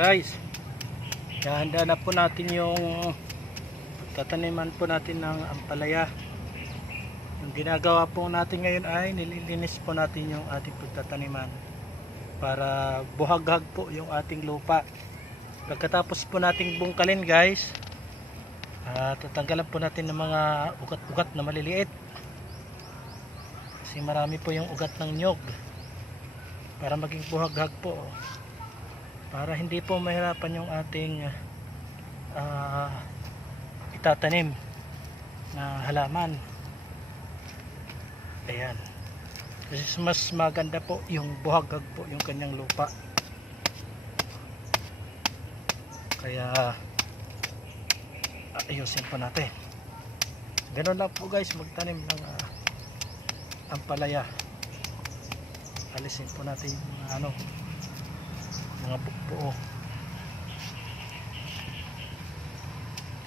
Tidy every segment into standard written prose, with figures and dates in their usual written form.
Guys, handa na po natin yung tataniman po natin ng ampalaya. Yung ginagawa po natin ngayon ay nililinis po natin yung ating pagtataniman para buhaghag po yung ating lupa. Pagkatapos po nating bungkalin guys, tatanggalan po natin ng mga ugat-ugat na maliliit kasi marami po yung ugat ng nyog para maging buhaghag po, para hindi po mahirapan yung ating itatanim na halaman. Ayan, kasi mas maganda po yung buhaghag po yung kanyang lupa, kaya ayusin po natin. Ganun lang po guys magtanim ng ampalaya. Alisin po natin yung mga buo.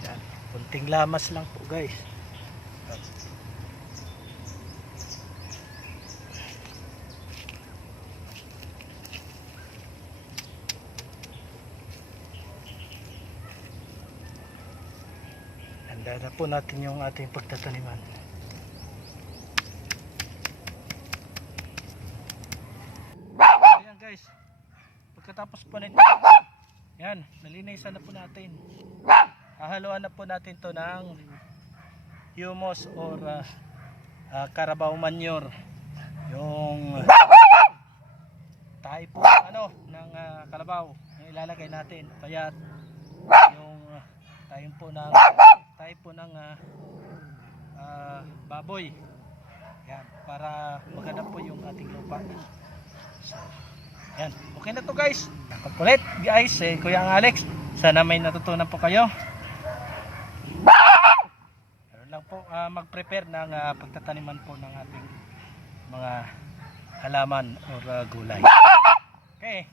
Yan, kunting lamas lang po guys. Handa na po natin yung ating pagtataniman. Ayan guys, pagkatapos po nito, yan, nalinisan na po natin. Hahaluan na po natin to ng humus or carabao manure, yung tayo po ng kalabaw yung ilalagay natin, kaya yung tayo po ng baboy, yan, para maganda po yung ating lupa. So, yan, okay na to guys. Kulit guys, Kuya Alex, sana may natutunan po kayo. Meron lang po mag-prepare ng pagtataniman po ng ating mga halaman or gulay. Okay.